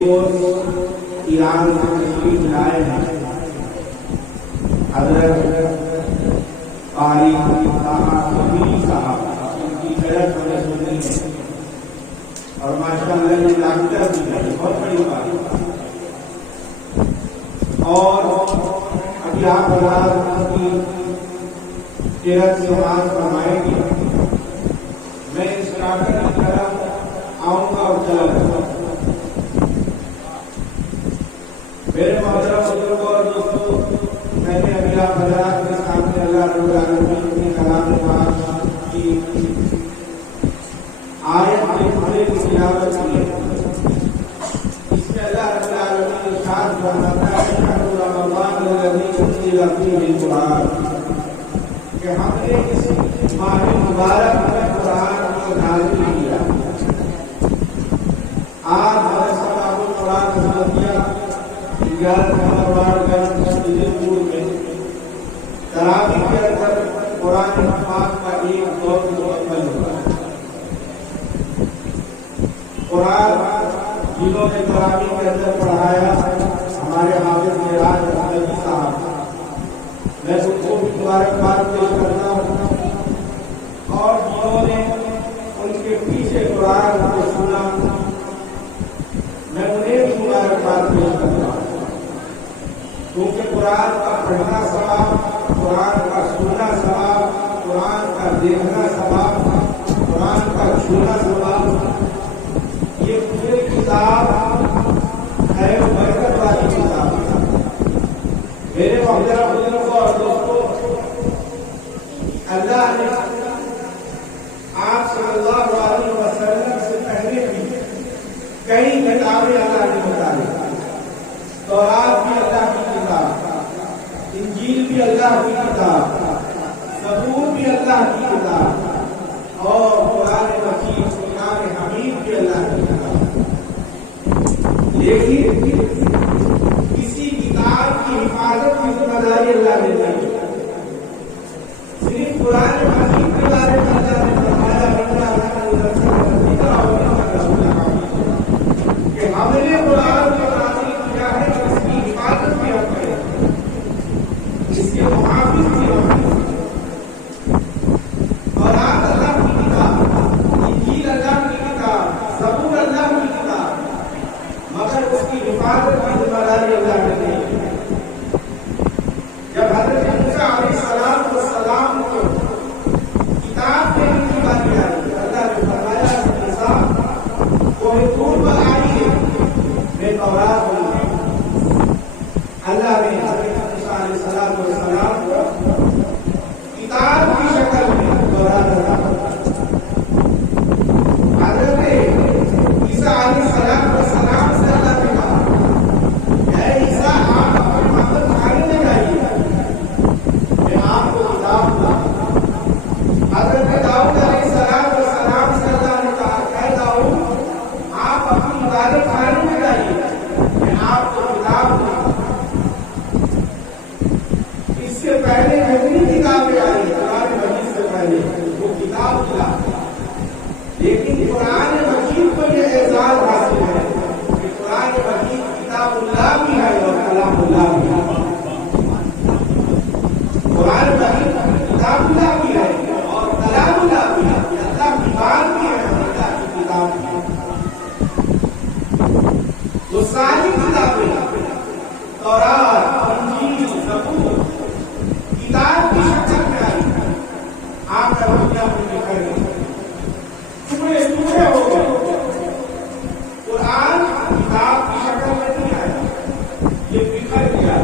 ایران سے تشریف لائے ہیں حضرت قاری صاحب ان کی خیرت ہمیں سننی ہے اور ماشاءاللہ یہ ڈاکٹر بھی ہے، بہت بڑی بات ہے۔ اور ابھی آپ حضرات کی خیرت سے بات فرمائیں گے، میں اس ڈاکٹر کی طرف آؤں گا اور چلا جاؤں گا۔ میرے محترم بزرگوں اور دوستوں، میں نے ابھی آپ حضرات کے سامنے اللہ رب العالمین کے کلام پاک کی آیت کے جملے کی تلاوت کی ہے۔ اس میں اللہ رب العالمین ارشاد فرماتا ہے شہر رمضان الذی انزل فیہ القرآن، کہ ہم نے اس ماہ مبارک میں قرآن کو نازل کیا۔ آج ہمارے سباب القرآن سمجھیا 11 نمبر وارڈ میں تراویح کے اندر قرآن پاک کا ایک دور مکمل ہوا ہے۔ قرآن جنہوں نے تراویح کے اندر پڑھایا ہمارے حافظ معراج احمدی صاحب، میں ان کو بھی مبارکباد پیش کرتا ہوں، اور جنہوں نے ان کے پیچھے قرآن کو سنا میں انہیں بھی مبارکباد پیش کرتا ہوں، کیونکہ قرآن کا پڑھنا ثواب، قرآن کا سننا ثواب، قرآن کا دیکھنا ثواب، قرآن کا چھونا ثواب، یہ پوری کتاب ہے، برکت والی کتاب ہے۔ میرے محترم بزرگوں اور دوستوں، اللہ نے آپ صلی اللہ علیہ وسلم سے پہلے بھی کئی کتابیں اللہ نے بتائی۔ تورات بھی اللہ کی کتاب، انجیل بھی اللہ کی کتاب، زبور بھی اللہ کی کتاب، اور قرآن مجید قرآن حمید بھی اللہ کی کتاب۔ لیکن کسی کتاب کی حفاظت کی ذمہ داری اللہ نے دی۔ صرف قرآن مجید کے بارے میں اللہ نے فرمایا کہ ہم نے قرآن کو نازل کیا ہے، اس کی حفاظت بھی ہم کریں، اس کے محافظ بھی ہم کریں۔ قرآن اللہ کی کتاب، انجیل اللہ کی کتاب، زبور اللہ کی کتاب، مگر اس کی حفاظت کی ذمہ داری اللہ نے دی۔ جب حضرت موسیٰ علیہ السلام کو کتاب دینے کی باری آئی، اللہ نے فرمایا موسیٰ کوہ طور پر آئیے، میں تورات ہوں۔ اللہ نے حضرت موسیٰ علیہ السلام کو کتاب کی شکل میں تورات عطا فرمائی۔ حضرت عیسیٰ علیہ السلام سے اللہ نے کہا اے عیسیٰ، آپ اپنے محمد کھانے میں جائیے، میں آپ کو کتاب دوں۔ حضرت داؤد علیہ السلام سے اللہ نے کہا اے داؤد، آپ اپنی عبادت خانے میں جائیے، میں آپ کو کتاب دوں۔ اس سے پہلے جتنی کتابیں آئی قرآن مجید سے پہلے وہ کتاب ملا، لیکن قرآن مجید کو یہ اعزاز حاصل ہے کہ قرآن مجید کتاب اللہ بھی ہے اور کلام اللہ بھی ہے۔ قرآن مجید کتاب اللہ بھی ہے اور کلام اللہ بھی ہے، اللہ کی بات بھی ہے اور اللہ کی کتاب بھی ہے۔ وہ ساری کتابیں تورات، انجیل، زبور کتاب کی شکل میں آئی، آ کر دنیا میں بکھر گئی، ٹکڑے ہو گئے۔ قرآن کتاب کی شکل میں نہیں آیا، یہ بکھر گیا،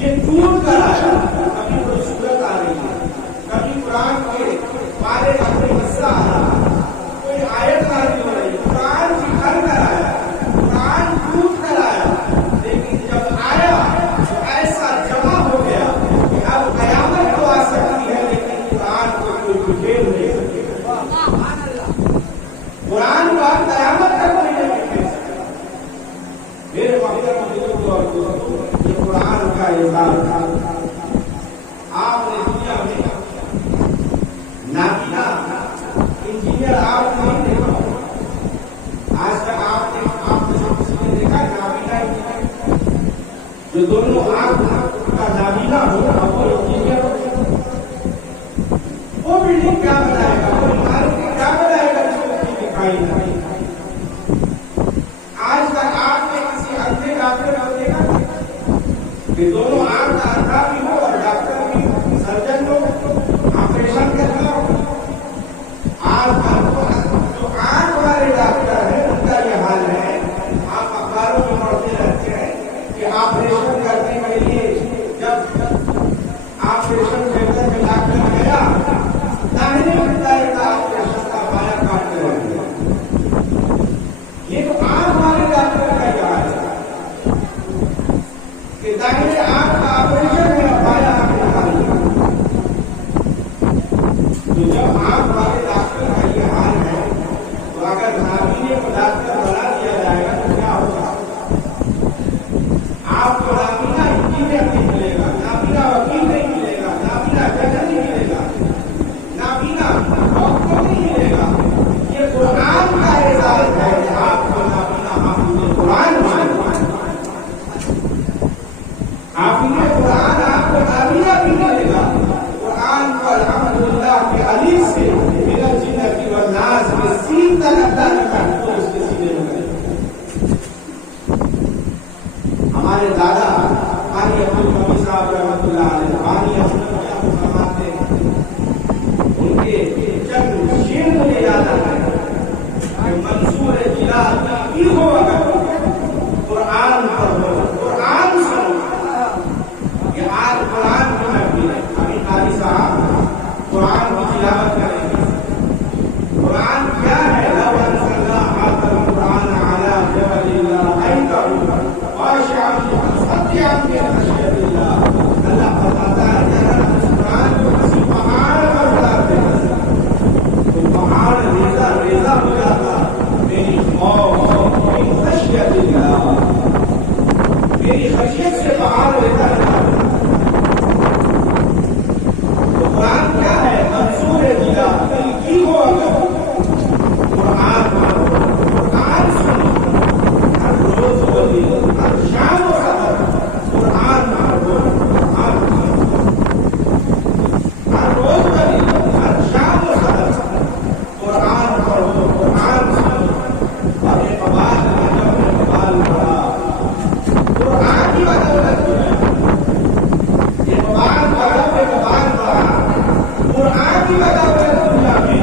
یہ ٹوٹ کر آیا۔ کبھی کوئی صورت آ رہی ہے، کبھی قرآن کے بارے کا کوئی حصہ آ رہا ہے، کوئی آیت نازل ہو رہی ہے، قرآن بکھر کر آیا، قرآن ٹوٹ کر آیا۔ لیکن جب جو دونوں آنکھ کا نابینا ہو وہ بلڈنگ کیا بنائے گا، وہ عمارت کیا بنائے گا جو اس کی دکھائی نہیں۔ آج تک آپ نے کسی اندھے ڈاکٹر کو دیکھا کہ دونوں آنکھ کا اندھا بھی ہو اور ڈاکٹر بھی سرجن ہو آپریشن کرنا ہو؟ آج جو آنکھ والے ڈاکٹر ہیں ان کا یہ حال ہے، آپ اخباروں میں پڑھتے رہتے ہیں کہ آپریشن کرنے کے لیے جب آپریشن تھیٹر میں ڈاکٹر گیا داہنے بتائے گا آپریشن کا پایا کاٹتے رہتے ہیں۔ یہ تو آنکھ والے ڈاکٹر کا یہ حال ہے کہ داہنے آنکھ کا آپریشن ہے اور پایا آپ نکالیے۔ تو جب آنکھ والے ڈاکٹر کا یہ حال ہے تو اگر نابینے کو ڈاکٹر بنا دیا جائے گا تو کیا ہوگا؟ آپ کو نابینا انجینئر نہیں ملے گا، نابینا وکیل نہیں ملے گا، نابینا جج نہیں ملے گا، نابینا ڈاکٹر نہیں ملے گا۔ یہ قرآن کا اعزاز ہے کہ آپ کو نابینا حافظ قرآن حافظ قرآن آپ کو نابینا بھی ملے گا۔ قرآن کو الحمدللہ کے الف سے من الجنۃ والناس میں سین تک اللہ نے کہا تو اس کے سینے میں کرے۔ ہمارے دادا قاری عبدالقوی صاحب رحمۃ اللہ علیہ قاری عبدالقوی کو فرماتے ہیں، ان کے چند شعر مجھے یاد آتا ہے کہ منصور جلال کی ہو اگر قرآن پڑھو قرآن سنو۔ یہ آج قرآن کی محفل ہے، ابھی قاری صاحب قرآن کی تلاوت کریں گے۔ قرآن کیا ہے؟ لو انزلنا هذا القرآن على جبل لرأيته خاشعا متصدعا من خشية الله۔ اللہ فرماتا ہے کہ اگر ہم اس قرآن کو کسی پہاڑ پر ڈالتے تو پہاڑ ریزہ ریزہ ہو جاتا۔ میری خوف من خشیت اللہ، میری خشیت سے پہاڑ ریزہ ریزہ ہو جاتا۔ تو قرآن کیا ہے؟ منصور جلا دل کی ہو اگر قرآن پڑھو قرآن سنو، ہر روز بولیے، ہر شام و سحر قرآن پڑھو قرآن سنو، ہر روز بولیے، ہر شام و سحر قرآن پڑھو قرآن سنو۔ اور اقبال نے جب اقبال پڑھا قرآن کی بدولت میں اقبال پڑھا اقبال پڑھا قرآن کی بدولت دنیا میں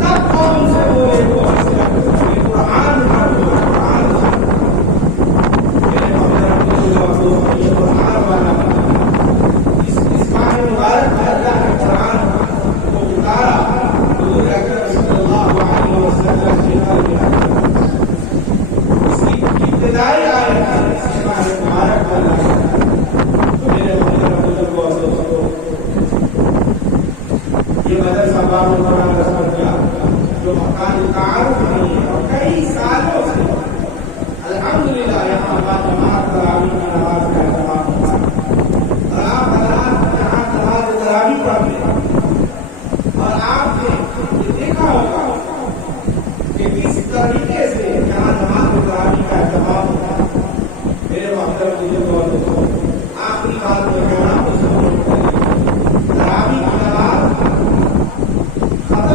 سب قوم سے بولے کو قرآن پڑھو قرآن سنو۔ میرے محترم یہ قرآن والا اس ماہ مبارک میں اللہ نے قرآن کو اتارا، حضور اکرم صلی اللہ علیہ وسلم کے گھر میں اس کی ابتدائی آیت ہے اس ماہ مبارک والا۔ تو میرے محترم بزرگوں اور دوستوں، یہ مدرسہ باب القرآن رسم کیا جو مکان تعارف نہیں ہے اور کئی سالوں سے الحمدللہ یہاں بعد جماعت تراویح کی نماز کا اہتمام ہوتا ہے اور آپ حضرات یہاں نماز تراویح پڑھتے ہیں اور آپ نے یہ دیکھا ہوگا کہ کس طریقے سے یہاں نماز تراویح کا اہتمام ہوتا ہے۔ میرے محترم بزرگوں اور دوستوں، آخری بات میں کہنا تراویح کی نماز ختم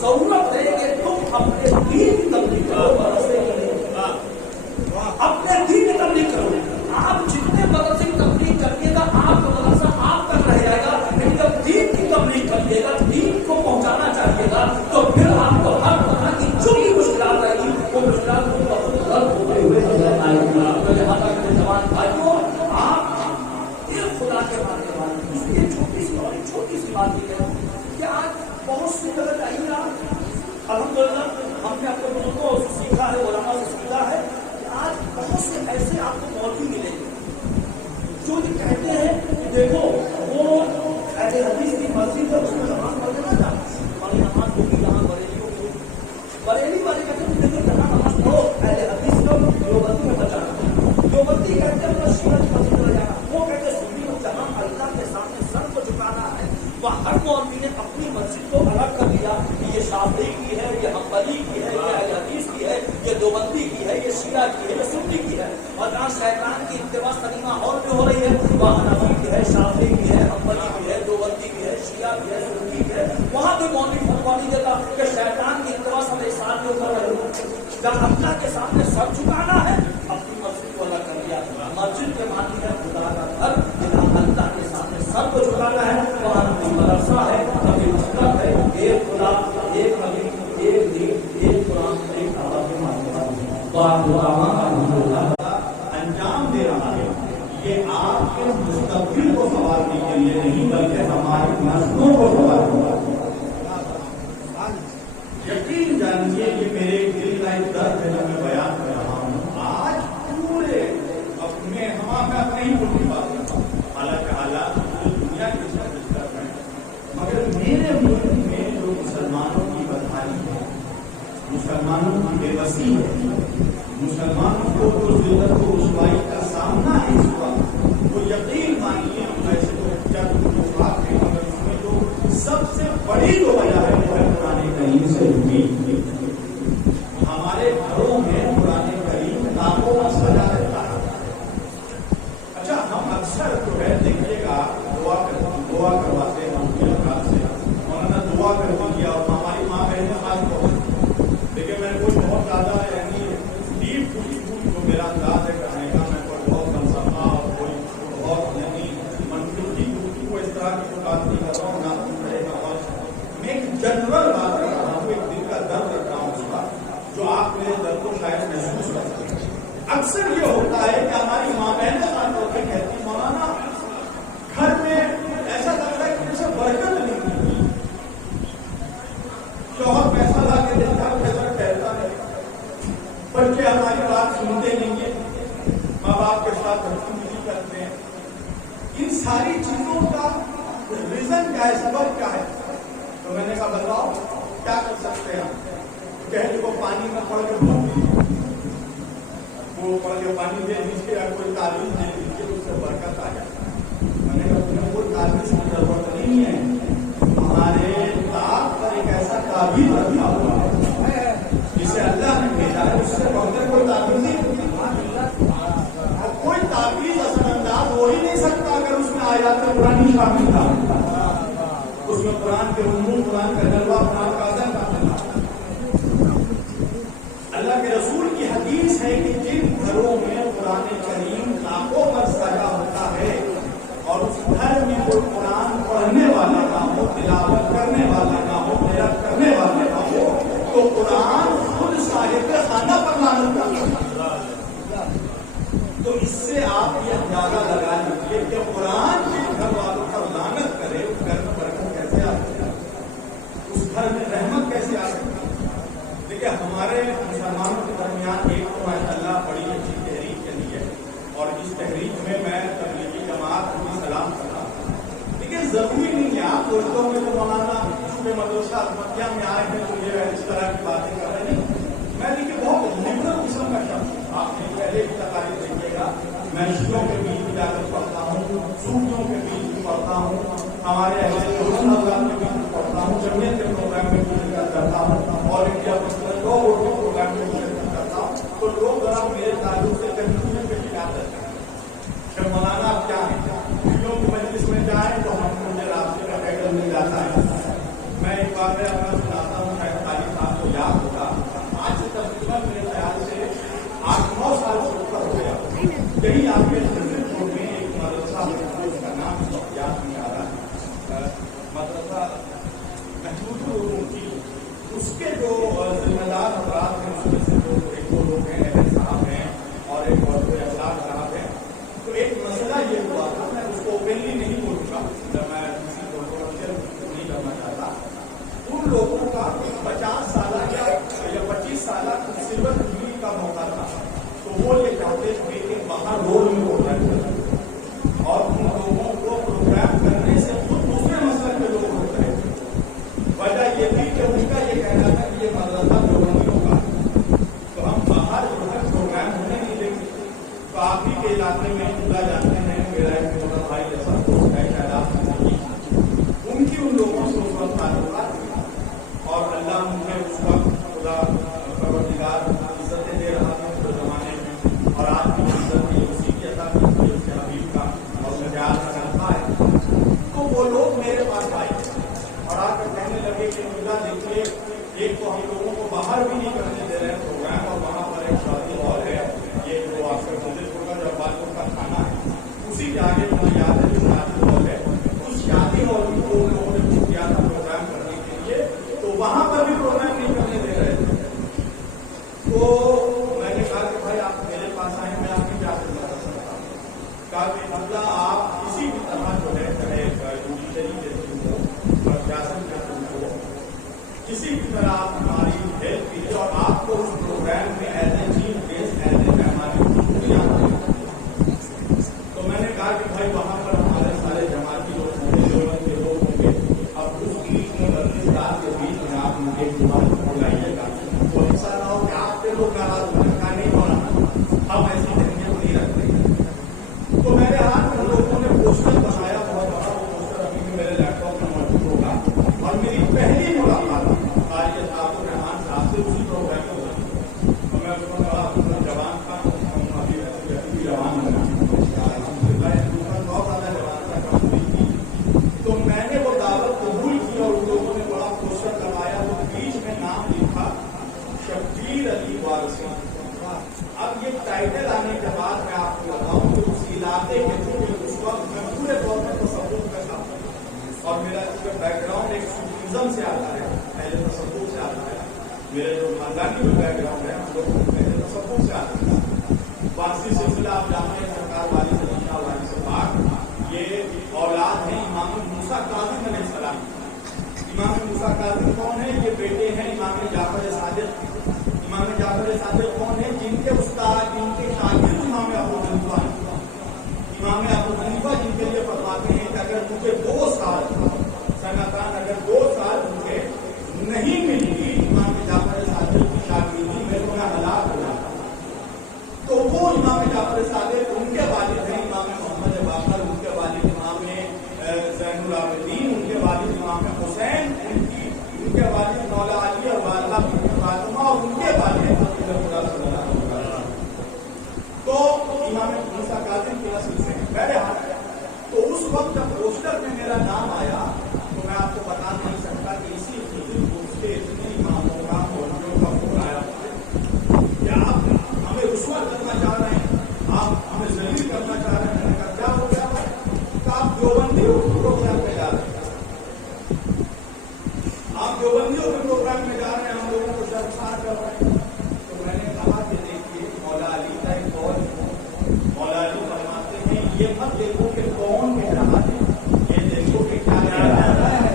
ضرورت ہے کہ تم حنبلی کی ہے، یہ اہل حدیث کی ہے، یہ دیوبندی کی ہے، یہ شیعہ کی ہے، یہ سنی کی ہے. اور جہاں شیطان کی اتباع سنیما ہال میں ہو رہی ہے وہاں حنفی کی ہے، شافعی کی ہے، حنبلی کی ہے، دیوبندی کی ہے، شیعہ کی ہے، سنی کی ہے. وہاں بھی مولوی فتویٰ نہیں دیتا کہ شیطان کی اتباع سب ایک ساتھ کے اوپر ہے. جب اللہ کے سامنے سر جھکانا ہے اپنی مسجد کو الگ کر دیا. مسجد کے معنی ہے خدا کا گھر. جہاں اللہ کے سامنے سر کو جھکانا ہے وہاں نبی مدرسہ ہے، نبی مسجد ہے. ایک خدا، ایک نبی، ایک دین، ایک قرآن، ایک اللہ کے ماننے والا انجام دے رہا ہے. یہ آپ کے مستقبل کو سنوارنے کے لیے نہیں بلکہ ہماری نسلوں کو سنوارنے. یقین جانیے یہ میرے دل کا ایک درد ہے جو میں بیان کر رہا ہوں. آج پورے اپنے میں اپنے ہی ملک کی بات کرتا ہوں، حالانکہ حالات پوری دنیا کے ساتھ ہیں، مگر میرے ملک میں جو مسلمانوں کی بدحالی ہے، مسلمانوں کی بے بسی ہے، مسلمانوں کو جو ذلت و رسوائی کا سامنا ہے اس وقت، وہ یقین مانیے ویسے تو کیا بات ہے، مگر اس میں جو سب سے بڑی جو وجہ ہے وہ ہے قرآن کریم سے امید. ہمارے گھروں میں قرآن کریم کتابوں میں سجا رہتا ہے. اچھا ہم اکثر جو ہے دیکھیے گا دعا کرواتے ہیں ہم کے افراد سے، مولانا دعا کروا دیا اور ہماری ماں بہن خاص بہت دیکھیے میں کوئی بہت زیادہ یعنی ڈیپ جو میرا انداز ہے کہنے کا، میں کوئی بہت فلسفہ اور کوئی بہت یعنی منطقی کو اس طرح کی بات نہیں کر رہا ہوں، نہ کرے گا. اور میں ایک جنرل بات کر رہا ہوں، ایک دل کا درد رکھ رہا ہوں اس کا، جو آپ میرے درد کو شاید محسوس کر سکتے ہیں. اکثر یہ ہوتا ہے کہ ہماری ماں بہنیں خاص طور پہ کہتی مولانا گھر میں ایسا لگ رہا ہے کہ جیسے برکت نہیں ملتی، شوہر پیسہ لا کے دیتا ہے پیسہ کہتا ہے، بچے ہماری بات سنتے نہیں ہیں، ماں باپ کے ساتھ بدتمیزی کرتے ہیں. ان ساری چیزوں کا ریزن کیا ہے، سبب کیا ہے؟ تو میں نے کہا بتاؤ کیا کر سکتے ہیں. کہنے کو پانی میں پڑ کے وہ پڑ کے پانی دے دیجیے یا کوئی تعلیم دے دیجیے اس سے برکت آ جائے. میں نے کہا تمہیں کوئی تعلیم کی ضرورت نہیں ہے، ہمارے آپ پر ایک ایسا تعبیر رکھا ہوا ہے جسے اللہ نے بھیجا ہے، اس سے بہتر کوئی تعبیر نہیں ہوتی. کوئی تعبیر اثر انداز ہو ہی نہیں سکتا اگر اس میں آیات قرآن شامل تھا، اس میں قرآن کے عموم، قرآن کا جلوہ، قرآن کا اثر شامل تھا. اللہ کے رسول کی حدیث ہے کہ جن گھروں میں قرآن کریم لاکھوں پر سجا ہوتا ہے اور اس گھر میں کوئی قرآن پڑھنے والا نہ ہو، تلاوت کرنے والا نہ ہو، قرأت کرنے والا نہ ہو، تو قرآن خود صاحب خانہ پر لعنت کرتا ہے. تو اس سے آپ یہ اندازہ لگا لیجیے کہ قرآن جس گھر والوں پر لعنت کرے اس گھر میں برکت کیسے آ سکتی ہے، اس گھر میں رحمت کیسے آ سکتی ہے. دیکھیے ہمارے مسلمانوں کے درمیان ایک تو ماشاء اللہ بڑی اچھی تحریک چلی ہے اور اس تحریک میں تبلیغی جماعت کو بھی سلام کرتا ہوں. لیکن ضروری نہیں ہے آپ دوستوں میں تو مولانا صوبے مدرسہ مدیہ میں آئے ہیں تو یہ اس طرح کی باتیں کر رہے ہیں. میں دیکھیے بہت لبرل قسم کا شخص ہوں. آپ نے پہلے کی تقاریر دیکھیے گا میں شیعوں کے بیچ بھی جا کر پڑھتا ہوں، صوفیوں کے بیچ بھی پڑھتا ہوں، ہمارے اہل حضرات کے بیچ بھی پڑھتا ہوں، جمعیت کے پروگرام میں بھی شرکت کرتا ہوں اور انڈیا مسلم لوگ اردو پروگرام میں بھی شرکت کرتا ہوں. تو لوگ ذرا میرے تعلق سے کنفیوژن پہ شکایت کرتے ہیں کہ مولانا آپ کیا ہیں، شیعوں کی مجلس میں جائیں تو ہم مجھے راستے کا ٹائٹل مل جاتا ہے. میں ایک بار میں اپنا سناتا ہوں، شاید تعلیم آپ کو یاد ہوگا، آج سے تقریباً میرے خیال سے 8-9 سال سے اوپر ہو گیا. یہی آپ کے چھوڑ میں ایک مدرسہ ہے، اس کا نام یاد نہیں آ رہا، مدرسہ محمود العلوم کی، اس کے جو ذمہ دار افراد ہیں اس میں سے جو ایک دو لوگ ہیں، احمد صاحب ہیں اور ایک اور کوئی افراد صاحب ہیں. تو ایک مسئلہ یہ ہوا تھا، میں اس کو اوپنلی نہیں بول چکا، میں کسی کو نہیں کرنا چاہتا. ان لوگوں کا 50 سالہ یا 25 سالہ سلور جوبلی کا موقع تھا، تو وہ یہ چاہتے تھے کہ باہر روڈ میں پروگرام کریں اور ان لوگوں کو پروگرام کرنے سے خود دوسرے مسئلے کے لوگ ہوتے ہیں. وجہ یہ تھی کہ ان کا یہ کہنا تھا کہ یہ مدرسہ دیوبندیوں کا، تو ہم باہر جو ہے پروگرام ہونے نہیں دیں گے. تو آپ ہی کے علاقے میں خدا جانتے ہیں، میرا ایک چھوٹا بھائی جیسا دوست ہے شاید ان کی ان لوگوں سے اس وقت تعلقات تھی اور اللہ مجھے اس وقت خدا یہ لوگوں کو باہر بھی نہیں کرنے دے رہے ہیں پروگرام، اور وہاں پر ایک شادی ہال ہے، یہ جو آپ کا مندر پور کا جو عباسپور کا کھانا ہے، اسی کے آگے مجھے یاد ہے جو شادی ہال ہے، اس شادی ہال میں وہ لوگوں نے کچھ کیا تھا پروگرام کرنے کے لیے، تو وہاں پر بھی پروگرام نہیں کرنے دے رہے تھے. تو میں نے کہا کہ بھائی آپ میرے پاس آئے، میں آپ کی کیا کرنا سکتا ہوں. کہا کہ اللہ آپ کسی بھی طرح جو ہے چاہے جوڈیشری کے تھرو ہو، پرشاسن کے تھرو ہو، کسی بھی طرح آپ ہماری ہیلپ کیجیے اور آپ کو اس پروگرام میں as a chief guest as a مہمان تو میں نے کہا کہ بھائی وہاں پر ہمارے سارے جماعتی لوگ ہوں گے، دیوبند کے لوگ ہوں گے، اب اس بیچ میں رات کے بیچ میں آپ ان کے بلائیے گا تو ایسا نہ ہو کہ آپ کے لوگ ناراض ہونے کا نہیں ہونا، ہم ایسی تربیت نہیں رکھتے. تو میرے ہاتھ میں لوگوں نے پوسٹر بنایا بہت بڑا، وہ پوسٹر ابھی بھی میرے لیپ ٹاپ میں موجود ہوگا، اور میری پہلی ملاقات قاری عبد الرحمان صاحب سے اسی پروگرام میں ہوئی. تو میں اس کو کہا جوان تھا، ابھی بھی جوان بنا، بہت زیادہ جوان تھا، کم ہوئی تھی. تو میں نے وہ دعوت قبول کی اور ان لوگوں نے بڑا پوسٹر کروایا، تو بیچ میں نام لکھا شبیر علی وارثی. اب یہ ٹائٹل آنے کے بعد میں آپ کو بتاؤں کہ اس علاقے کے تھرو اس وقت میں پورے طور پر تصوف کا تھا، اور میرا بیک گراؤنڈ ایک صوفیزم سے آتا ہے، پہلے تصوف سے آتا ہے. میرے جو خاندانی جو بیک گراؤنڈ ہے ہم لوگ پہلے تصوف سے آتے ہیں. وارثی سلسلہ آپ جانتے ہیں، سرکار والی سے شاہ والی سے پاک، یہ اولاد ہیں امام موسیٰ کاظم علیہ السلام. امام موسیٰ کاظم کون ہے؟ یہ بیٹے ہیں امام جعفر صادق. امام جعفر صادق کون ہے؟ جن کے استاد، جن کے شاگرد امام ابو حنیفہ. امام ابو حنیفہ جن کے لیے فرماتے ہیں کہ اگر مجھے 2 سال سنتان، اگر 2 سال مجھے نہیں ملیں گی امام جعفر صادق کی شاگردی میں تو میں ہلاک ہو جاتا. تو وہ امام جعفر صادق ان کے والد ہیں امام محمد باقر، ان کے والد امام زین العابدین، ان کے والد امام حسین، ان کے والد مولا علی اور والدہ فاطمہ، اور ان کے والد تو امام موسیٰ کاظم کی نسل سے بہرحال. تو اس وقت جب پوسٹر میں میرا نام آیا تو میں آپ کو بتا نہیں سکتا کہ اسی کے اتنے اماموں کا موجودوں کا فون آیا کہ آپ ہمیں رسوا کرنا چاہ رہے ہیں، آپ ہمیں ذلیل کرنا چاہ رہے ہیں. میں نے کہا کیا ہو گیا کہ آپ دیوبندیوں کے پروگرام میں جا رہے ہیں، آپ دیوبندیوں کے پروگرام میں جا رہے ہیں، ہم لوگوں کو شرمسار کر رہے ہیں. تو میں نے کہا کہ دیکھیے مولا علی کا ایک قول ہے، مولا علی فرماتے ہیں یہ مت دیکھو کہ کون کہہ رہا ہے، یہ دیکھو کہ کیا کہہ رہا ہے.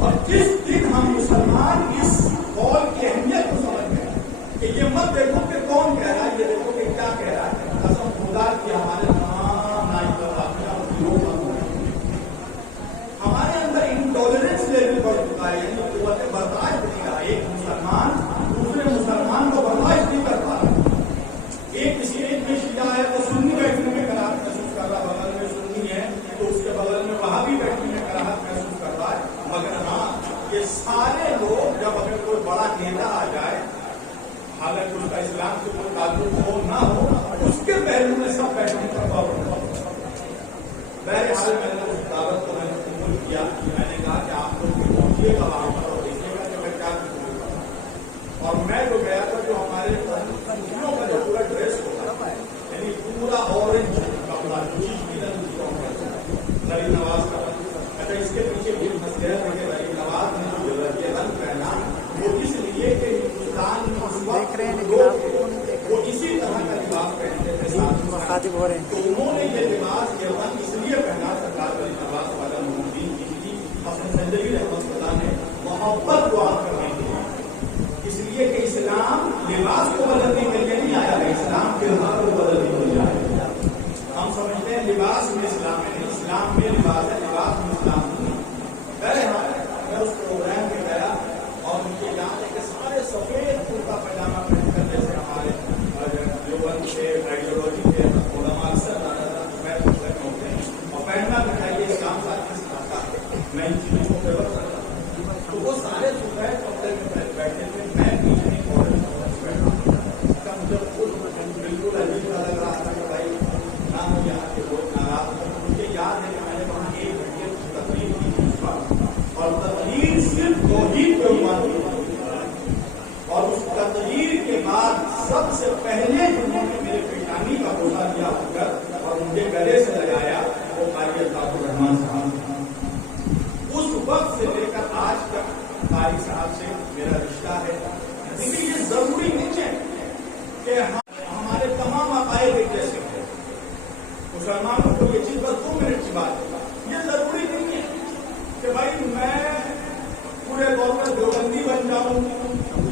اور جس دن ہم مسلمان اس قول کی اہمیت کو سمجھ گئے کہ یہ مت دیکھو کہ کون کہہ رہا ہے، یہ دیکھو کہ کیا کہہ رہا ہے، قسم خدا کی ہمارے تمام ہمارے اندر انٹالرنس لیول بڑھ چکا ہے، یعنی قوت برداشت نہیں رہا. ایک مسلمان دوسرے مسلمان کو برداشت نہیں کر پا رہا. ایک کسی ایک میں شیعہ ہے تو سنی بیٹھنے میں کراہت محسوس کر رہا، بغل میں سنی ہے تو اس کے بغل میں وہابی بیٹھنے میں کراہت محسوس کر رہا ہے. مگر ہاں یہ سارے لوگ جب اگر کوئی بڑا نیتا آ جائے، حالانکہ اس کا اسلام سے کوئی تعلق ہو نہ ہو، اس کے پہلو میں سب بیٹھنے کا پابند ہو. بہرحال میں نے اس دعوت کو میں نے قبول کیا. میں نے کہا کہ آپ لوگ بھی پہنچیے گا وہاں پر اور دیکھیے گا کہ میں کیا قبول کروں. اور میں جو گیا تھا جو ہمارے صوفیوں کا جو پورا ڈریس ہوتا ہے، یعنی پورا اورنج کپڑا غریب نواز کا. اچھا اس کے پیچھے بھی نصیحت ہے کہ غریب نواز نے جو یہ رنگ پہنا وہ اس لیے کہ ہندوستان میں اس وقت وہ اسی طرح کا لباس پہنتے تھے مخاطب ہو رہے ہیں. تو انہوں نے یہ لباس یہ رنگ اس لیے پہنا سرکار غریب نواز والا محمدین کی حسن زندگی رحمۃ اللہ نے محبت کو عام کرنے کے لیے، اس لیے کہ اسلام لباس کو بدلنے کے لیے نہیں آیا ہے، اسلام کردار کو بدلنے کے لیے آیا ہے. ہم سمجھتے ہیں لباس میں اسلام ہے، نہیں، اسلام میں لباس ہے، لباس میں اسلام نہیں. بہرحال میں اس پروگرام میں گیا اور مجھے یاد ہے کہ سارے سفید کرتا پائجامہ پہن کر، جیسے ہمارے دیوبند کے آئیڈیالوجی کے علماء اکثر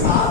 7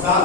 7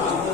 7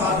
7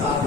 7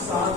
7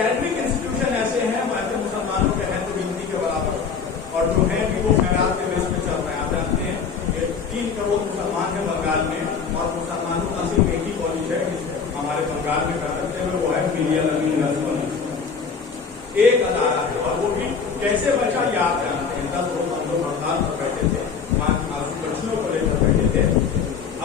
اکیڈمک انسٹیٹیوشن ایسے ہیں ویسے مسلمانوں کے ہیں تو گنتی کے برابر اور جو ہیں کہ وہ خیرات کے بیس پہ چل رہے ہیں. آپ جانتے ہیں کہ 3 کروڑ مسلمان ہیں بنگال میں اور مسلمانوں کا صرف ایک ہی کالج ہے ہمارے بنگال میں کر سکتے ہیں وہ ہے میڈیا لرننگ کالج. ایک ادارہ ہے اور وہ بھی کیسے بچا یہ آپ جانتے ہیں. 10 روز ہم لوگ ہڑتال پر بیٹھے تھے معصوم بچیوں کو لے کر بیٹھے تھے.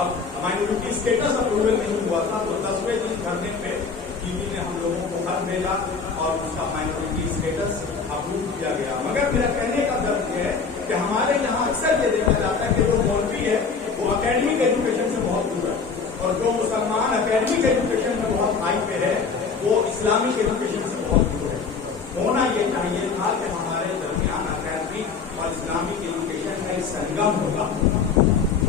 اب مائنورٹی اسٹیٹس اپروول نہیں ہوا تھا تو 10ویں دن دھرنے پہ ٹی وی نے ہم لوگوں کو خط بھیجا اور اس کا مائنورٹی اسٹیٹس اپروو کیا گیا. مگر میرا کہنے کا درد یہ ہے کہ ہمارے یہاں اکثر یہ دیکھا جاتا ہے کہ جو مولوی ہے وہ اکیڈمک ایجوکیشن سے بہت دور ہے اور جو مسلمان اکیڈمک ایجوکیشن میں بہت ہائی پہ ہے وہ اسلامک ایجوکیشن سے بہت دور ہے. ہونا یہ چاہیے تھا کہ ہمارے درمیان اکیڈمک اور اسلامک ایجوکیشن کا ایک سنگم ہوگا.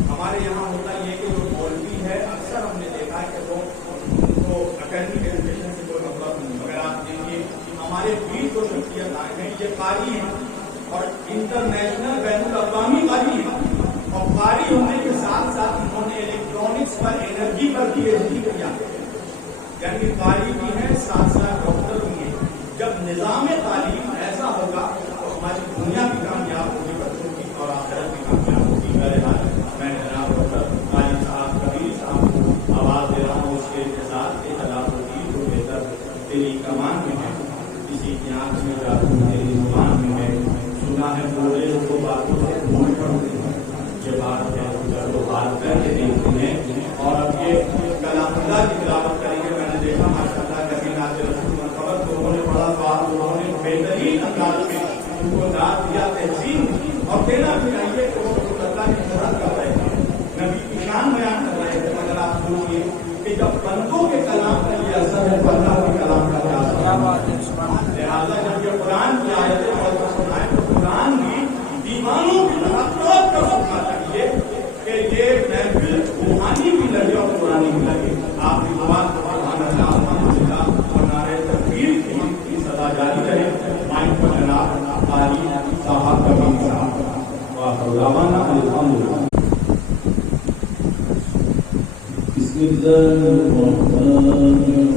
ہمارے یہاں ہوتا یہ کہ جو مولوی ہے اکثر ہم نے دیکھا ہے کہ وہ اکیڈمک ایجوکیشن سے کوئی مطلب نہیں. مگر آپ دیکھیے ہمارے بیچ جو شخصیت آئے ہیں یہ قاری ہیں اور انٹرنیشنل بین الاقوامی قاری ہیں اور قاری ہونے کے ساتھ ساتھ انہوں نے الیکٹرانکس پر انرجی پر بھی PhD کیا ہے. یعنی قاری بھی ہیں ساتھ ساتھ ڈاکٹر بھی ہیں. جب نظام تعلیم ایسا ہوگا تو ہماری دنیا بھی کامیاب ہوگی بچوں کی اور آخرت بھی کامیاب ہوگی. بہرحال میں جناب ڈاکٹر غالب صاحب کبیر صاحب کو آواز دے رہا ہوں اس کے انتظار کے خلاف ہوگی جو بہتر تیری کمان میں ہے کسی کی آنکھ میں جادو تیری زبان میں ہے. سنا ہے بولے تو باتوں سے بھول پڑتے ہیں یہ بات ہے تو بات کر کے دیکھتے ہیں. اور اب یہ کلام اللہ کی تلاوت کریں گے. میں نے دیکھا ماشاء اللہ کبھی ناز رسول خبر لوگوں نے پڑھا تو آپ لوگوں نے بہترین انداز میں ان کو داد دیا تحسین اور دینا بھی چاہیے کہ وہ اللہ کی مدد کر رہے ہیں نبی کی شان بیان کر رہے ہیں. مگر آپ سوچیے کہ جب بندوں کے کلام کا یہ اثر ہے تو اللہ کے کلام کا کیا اثر ہے. لہٰذا جب یہ قرآن کی آیتیں اور سنائے تو قرآن بھی دیوانوں کی طرح توڑ کر سننا چاہیے کہ یہ محفل روحانی بھی لگے اور قرآنی بھی لگے. آپ کی بات سبحان اللہ الحمدللہ اور نعرہ تکبیر کی صدا جاری رہے. مائک پر جناب قاری صاحب کبیر صاحب واخر دعوانا الحمدللہ. بسم اللہ الرحمن الرحیم.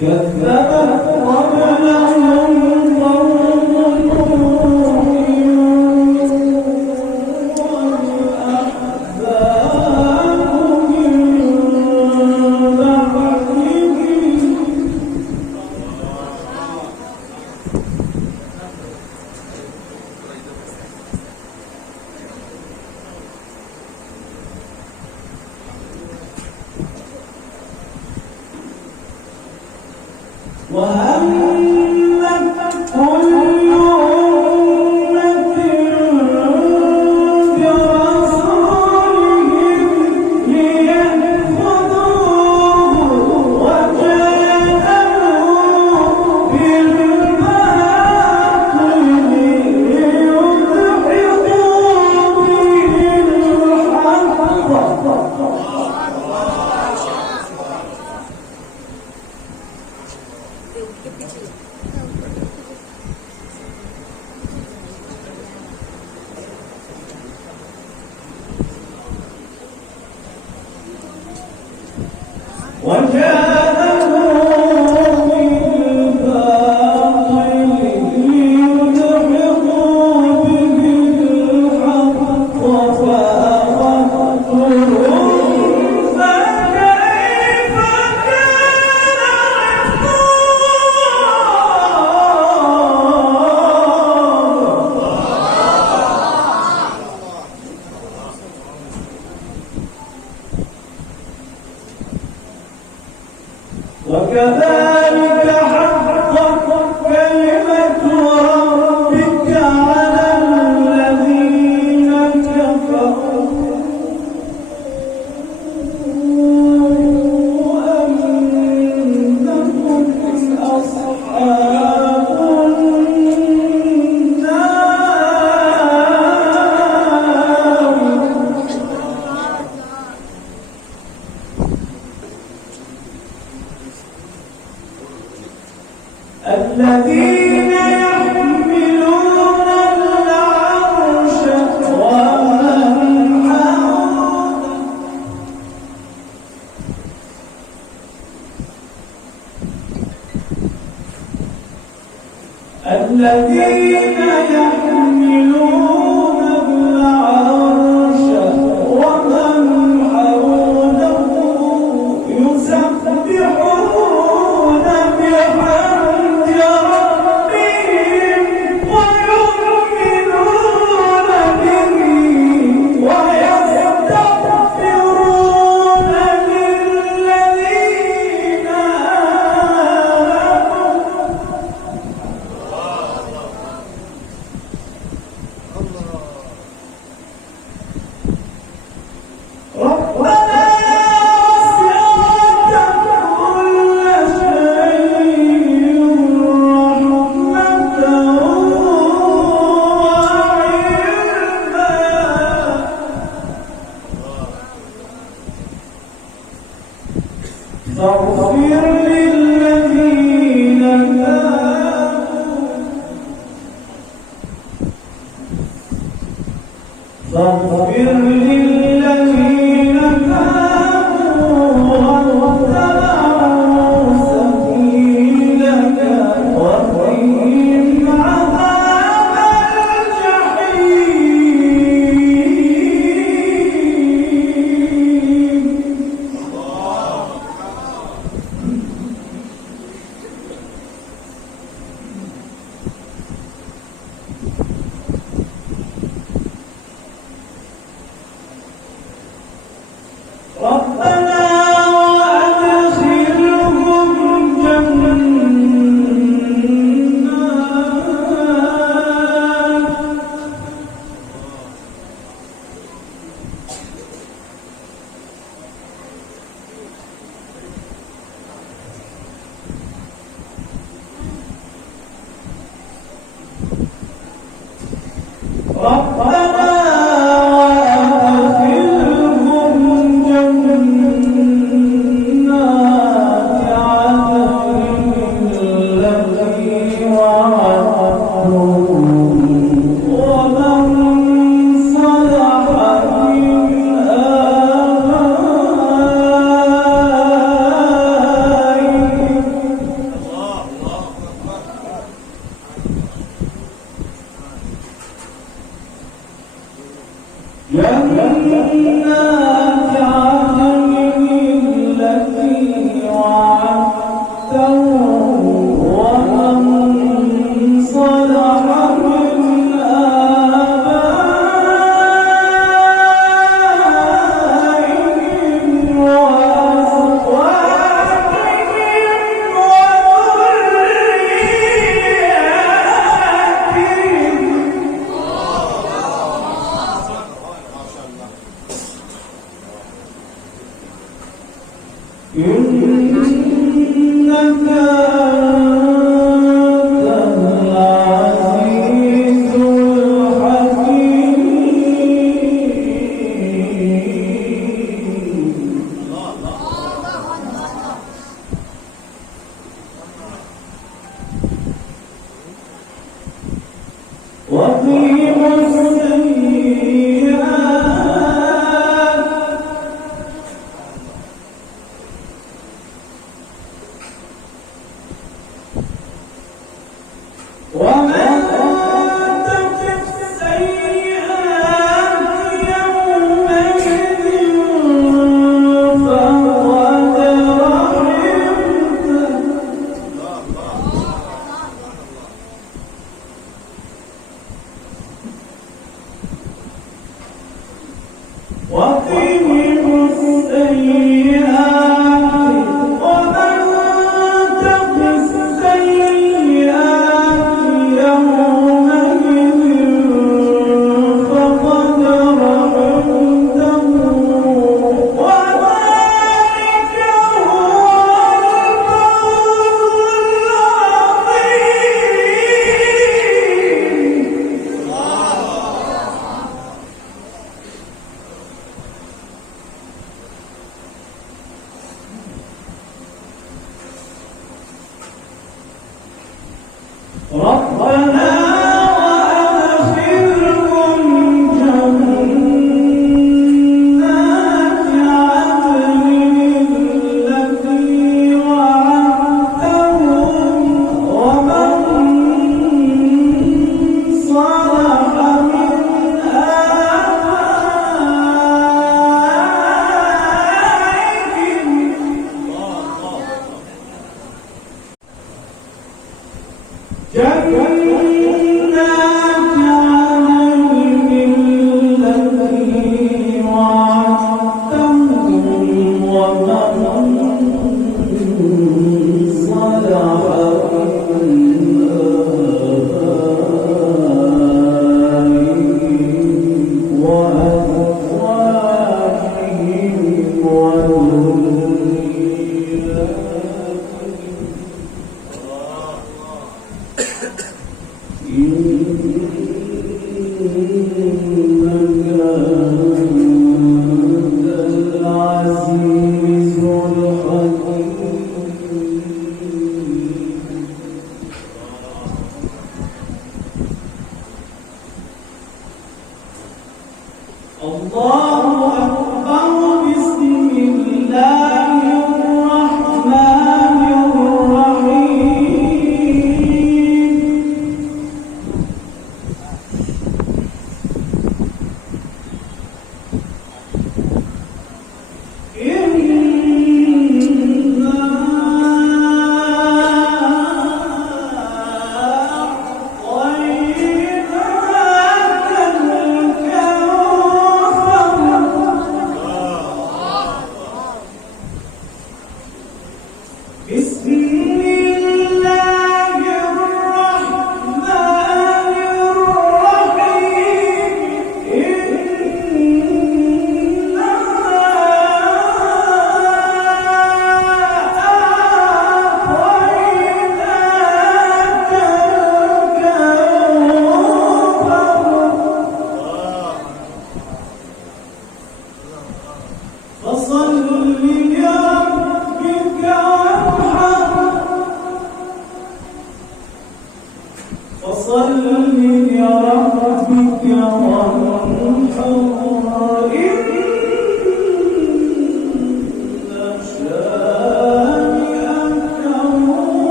كذبت قبلهم قوم نوح والأحزاب من بعدهم وهمت كل أمة برسولهم ليأخذوه وجادلوا بالباطل ليدحضوا به الحق وجادلوا بالباطل ليدحضوا به الحق فأخذتهم فكيف كان وكذلك حقت كلمة ربك على الذين كفروا أنهم أصحاب النار الذين يحملون العرش ومن حوله الذين يحملون العرش ومن حوله يسبحون بحمد ربهم ويؤمنون به ويستغفرون للذين آمنوا ربنا وسعت كل شيء رحمة وعلما فاغفر للذين تابوا واتبعوا سبيلك وقهم عذاب الجحيم ربنا وأدخلهم جنات ربنا وأدخلهم جنات عدن التي وعدتهم ومن صلح من آبائهم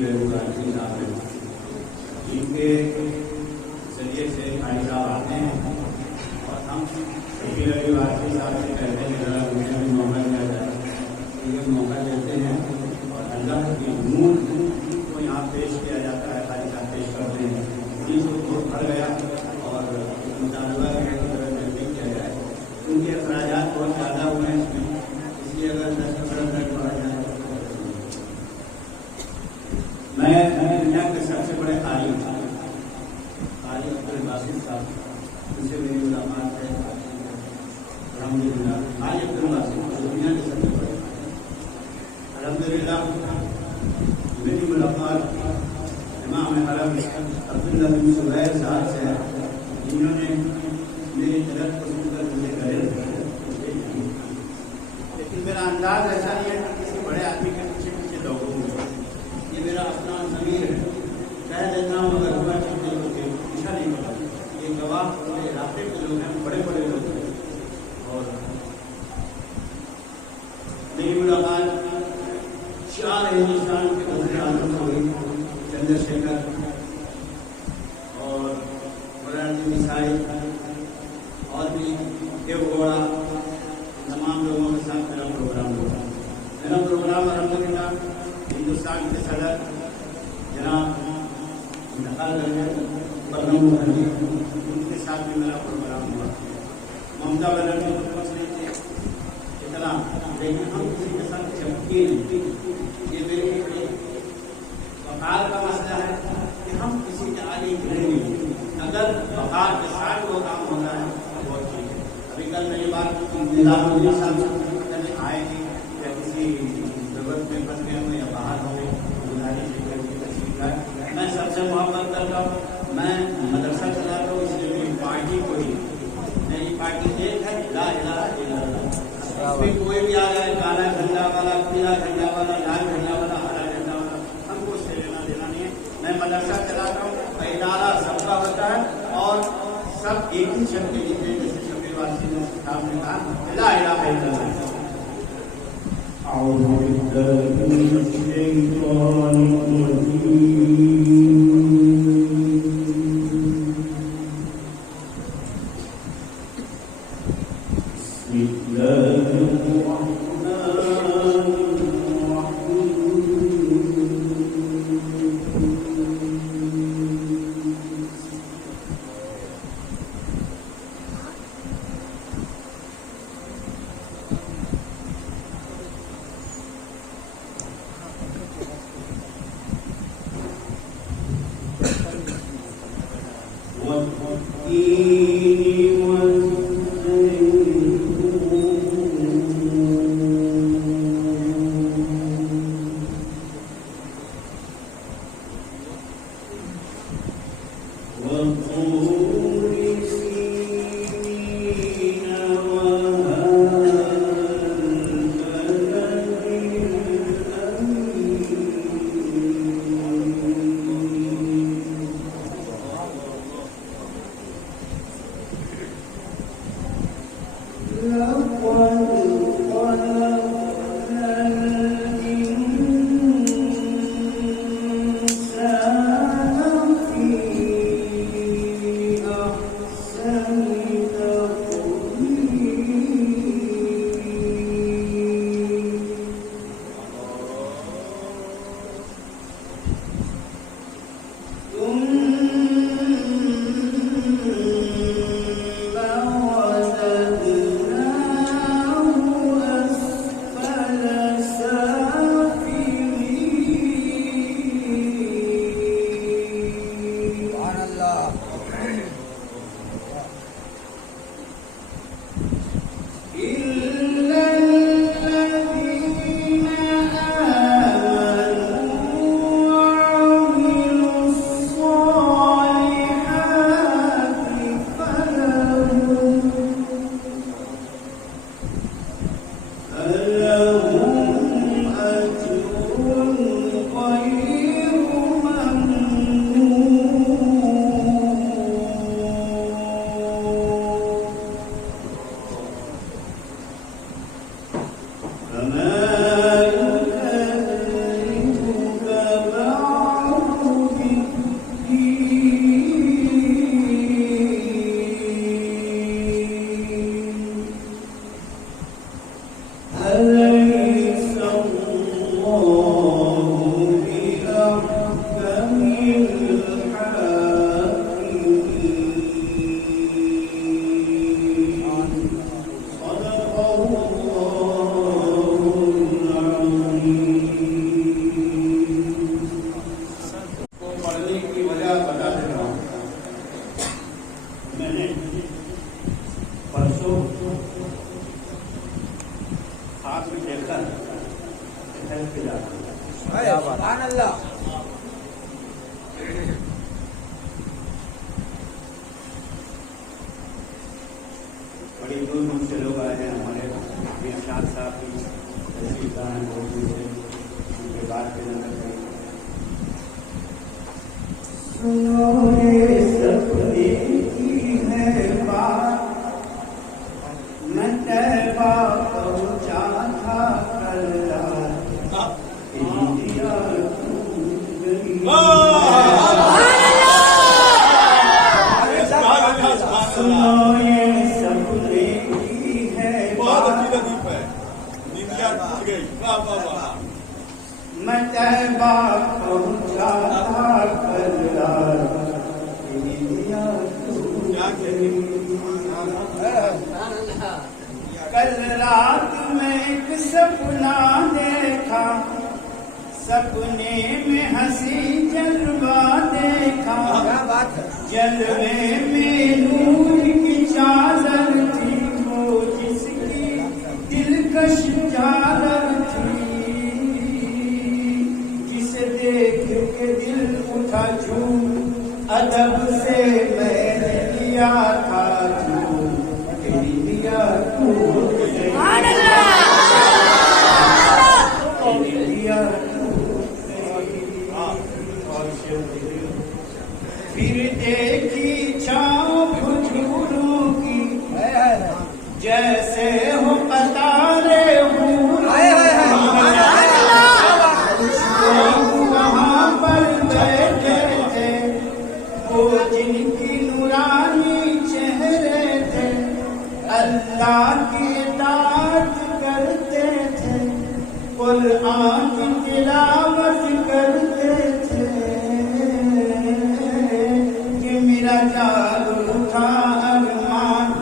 رضوی صاحب ہیں، ان کے ذریعے سے قاری صاحب آتے ہیں اور ہم رضوی صاحب سے کہتے ہیں کہ ذرا مجھے بھی موقع دیا جائے، یہ موقع دیتے ہیں اور اللہ کی نور کو یہاں پیش کیا جاتا ہے، قاری صاحب پیش کرتے ہیں، پولیس کو بہت بڑھ گیا اور مطالبہ نہیں کیا جائے، ان کے اخراجات بہت زیادہ ہوئے ہیں اس میں، اس لیے اگر 10 منٹ پڑھا جائے۔ میں دنیا کے سب سے بڑے قاری قاری عبدالباسط صاحب، ان سے میری ملاقات ہے الحمدللہ۔ قاری عبدالباسط دنیا کے سب سے بڑے الحمدللہ میری ملاقات امام حرم عبداللہ بن زبیر صاحب سے ہے، جنہوں نے میری طرف کو سن کر مجھے کرے، لیکن میرا انداز ایسا نہیں ہے کہ کسی بڑے آدمی کے پیچھے پیچھے دوڑوں گا، یہ میرا اپنا ضمیر ہے، کہہ دیتا ہوں اگر ہوا چاہتے ہو کہ پیچھا نہیں ہوگا، یہ گواہ میرے علاقے کے لوگ ہیں، بڑے بڑے لوگ ہیں۔ اور میری ملاقات 4 ہندوستان کے وزیر اعظم سے ہوئی، چندر شیکھر اور مولانا دیسائی اور بھی دیو گوڑا، تمام لوگوں کے ساتھ میرا پروگرام ہوا۔ میرا پروگرام الحمدللہ ہندوستان کے صدر جناب انتقال کر گئے پرنب مکھرجی، ان کے ساتھ بھی میرا پروگرام ہوا۔ ممتا بنرجی کو کچھ نہیں تھے اتنا، لیکن ہم کسی کے ساتھ چپکے نہیں، یہ میرے لیے وقار کا مسئلہ ہے کہ ہم کسی کے آگے گریں نہیں، اگر وقار کے ساتھ وہ کام ہوتا ہے تو بہت ٹھیک ہے۔ ابھی کل میں یہ بات نظام الدین صاحب سے آئے تھے یا کسی ضرورت میں پھنس گئے ہوں یا باہر ہوں گے، گزارش تشریف لائے، میں سب سے محبت کرتا ہوں، میں مدرسہ چلاتا ہوں، اس لیے میری پارٹی کو ہی، میری پارٹی ایک ہے لا الہ الا اللہ، اس میں کوئی بھی آ جائے، کالا جھنڈا والا، پیلا جھنڈا والا، لال جھنڈا والا، ہرا جھنڈا والا، ہم کو اس سے لینا دینا نہیں ہے۔ میں مدرسہ چلاتا ہوں، ادارہ سب کا ہوتا ہے اور سب ایک ہی شب کے لیے، جیسے شبیر واسی صاحب نے کہا لا الہ الا اللہ۔ أعوذ بالله من الشيطان الرجيم، بسم الله الرحمن بڑی دور دور سے لوگ آئے ہیں ہمارے ارشاد صاحب کی تشریف لانا ہے اردو سے ان کے بات پہ نظر کریں. سنو یہ سپنے کی ہے بات میں طیبہ پہنچا تھا کل رات انڈیا سنو یہ سپنے کی ہے بات میں طیبہ پہنچا تھا کل رات انڈیا کل رات میں ایک سپنا دیکھا سپنے میں ہنسی جلوہ دیکھا جلوے میں نور کی چادر تھی وہ جس کی دلکش چادر تھی جسے دیکھ کے دل اٹھا جھوم ادب سے میں نے لیا تھا جھوم لیا پھر دیکھی چھاؤں کھجوروں کی جیسے ہو قطارے وہاں پر بیٹھے تھے وہ جن کی نورانی چہرے تھے اللہ کی اطاعت کرتے تھے قرآن کی تلاوت کرتے تھے کہ میرا جال اٹھا ارمان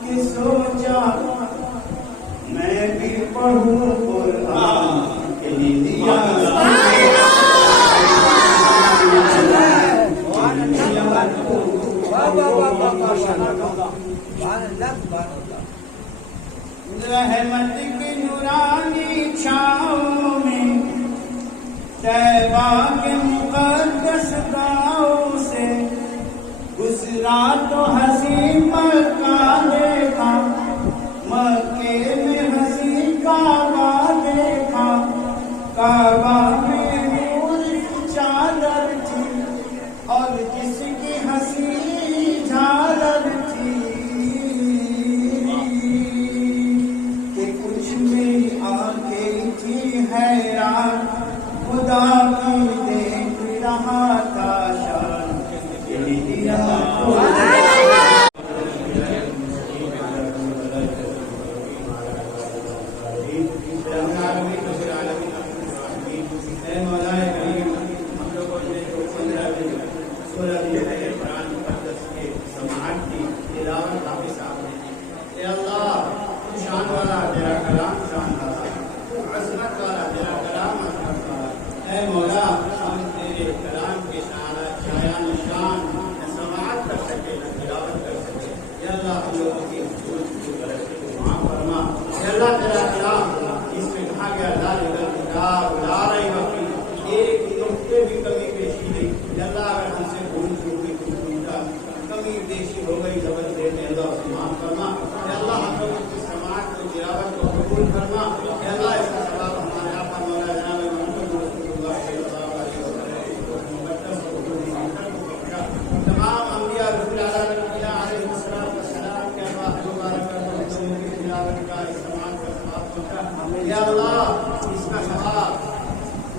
کہ سوچا میں بھی پڑھوں قرآن کہ لیا رحمت کی نورانی چھاؤں میں طیبہ کے مقدس گاؤں سے گزرا تو حسین مکہ دیکھا مکے میں حسین کعبہ دیکھا کعبہ میں نور کی چادر تھی اور جس کی حسین جھالر تھی کہ کچھ میری آنکھیں تھی حیران خدا کی دیکھ رہا تھا شان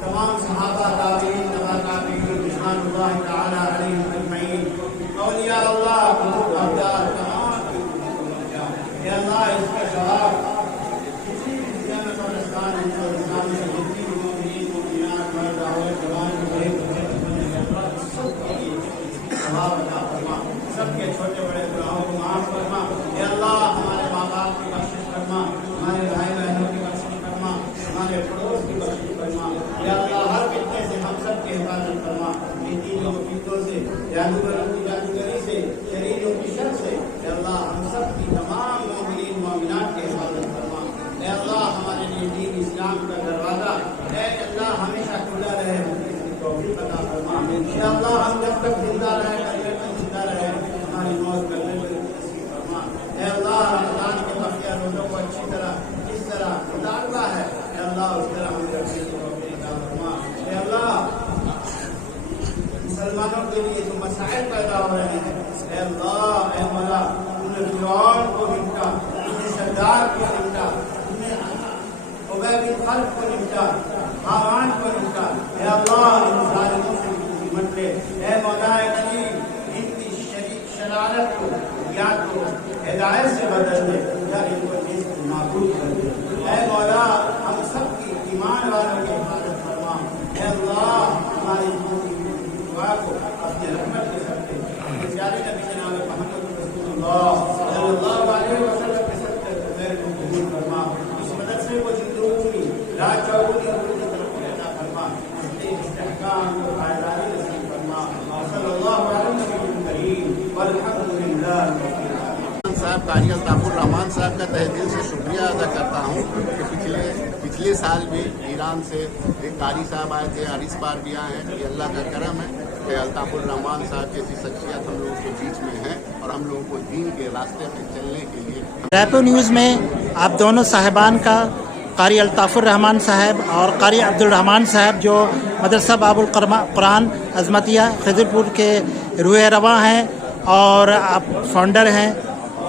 تمام صحابہ تابعین تبع تابعین رضوان اللہ تعالی علیہم اجمعین اولیاء اللہ قطب ابدال تمام یا اللہ اس کا ثواب کسی بھی زیانت اور اسلام سے جتنی بھی مومنین مومنات مرد عورت جوان بڑے ثواب عطا فرما سب کے چھوٹے بڑے گناہوں کو معاف فرما یا اللہ ہمارے ماں باپ کی بخشش فرما ہمارے بھائی بہنوں کی بخشش فرما ہمارے پڑوس کی بخشش فرما یا اللہ ہر فتنے سے ہم سب کی حفاظت فرما ان تینوں فتنوں سے جادوگروں کی جادوگری سے شریروں کی شر سے یا اللہ ہم سب کی تمام مومنین مومنات کی حفاظت فرما اے اللہ ہمارے لیے دین اسلام کا دروازہ اے اللہ ہمیشہ کھلا رہے کے لیے جو مسائل پیدا ہو رہے ہیں، اے اللہ، اے مولا، تم نے فرعون کو نمٹا، تم نے سردار کو نمٹا، تم نے ابی بن خلف کو نمٹا، حامان کو نمٹا، اے اللہ ان ظالموں سے نمٹ لے، اے مولا علی ان کی شدید شرارت کو یا تو ہدایت سے بدل دے یا ان کو جس کو معبود کر دے، اے مولا ہم سب کی ایمان والوں کی حفاظت فرما، اے اللہ ہماری دعا کو اپنے رحمت کے سب کے پیارے نبی جناب محمد رسول اللہ صلی اللہ علیہ وسلم کے سب کے خیر کو قبول فرما، اس مدرسے کو زندگی رات چوگنی روزی کی طرف عطا فرما، اس کے استحکام کو پائیداری نصیب فرما، صلی اللہ علیہ وسلم والحمد للہ صاحب قاری الطاف الرحمان صاحب کا تہ دل سے شکریہ ادا کرتا ہوں کہ پچھلے سال بھی ایران سے ایک قاری صاحب آئے تھے اور اس بار بھی آئے ہیں۔ یہ اللہ کا کرم ہے کہ الطاف الرحمان صاحب جیسی شخصیت ہم لوگوں کے بیچ میں ہے اور ہم لوگوں کو دین کے راستے پہ چلنے کے لیے۔ ریپو نیوز میں آپ دونوں صاحبان کا، قاری الطاف الرحمان صاحب اور قاری عبدالرحمان صاحب جو مدرسہ باب القرآن عظمتیہ خضرپور کے روح رواں ہیں اور آپ فاؤنڈر ہیں،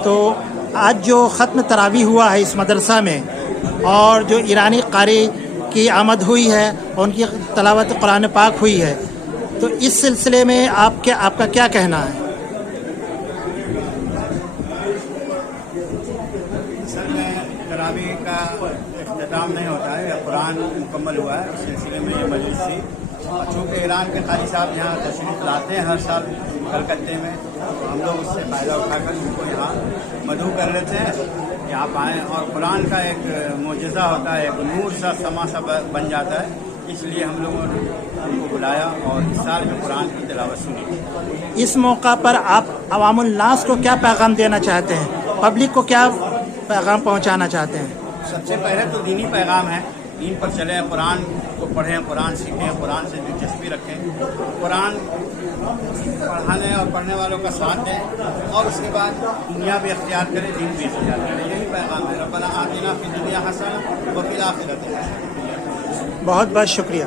تو آج جو ختم تراویح ہوا ہے اس مدرسہ میں اور جو ایرانی قاری کی آمد ہوئی ہے اور ان کی تلاوت قرآن پاک ہوئی ہے، تو اس سلسلے میں آپ کا کیا کہنا ہے؟ اصل میں تراویح کا اختتام نہیں ہوتا ہے، قرآن مکمل ہوا ہے، اس سلسلے میں یہ مجلس تھی۔ اور چونکہ ایران کے قاری صاحب یہاں تشریف لاتے ہیں ہر سال کلکتے میں، تو ہم لوگ اس سے فائدہ اٹھا کر ان کو یہاں مدعو کر لیتے ہیں کہ آپ آئیں، اور قرآن کا ایک معجزہ ہوتا ہے، ایک نور سا سما سا بن جاتا ہے، اس لیے ہم لوگوں نے ان کو بلایا اور اس سال میں قرآن کی تلاوت سنی۔ اس موقع پر آپ عوام الناس کو کیا پیغام دینا چاہتے ہیں؟ پبلک کو کیا پیغام پہنچانا چاہتے ہیں؟ سب سے پہلے تو دینی پیغام ہے، دین پر چلیں، قرآن کو پڑھیں، قرآن سیکھیں، قرآن سے دلچسپی رکھیں، قرآن پڑھانے اور پڑھنے والوں کا ساتھ دیں، اور اس کے بعد دنیا بھی اختیار کریں، دین بھی اختیار کریں۔ یہی پیغام ہے۔ ربنا آتنا فی الدنیا حسنہ وفی الآخرۃ حسنہ۔ بہت بہت شکریہ۔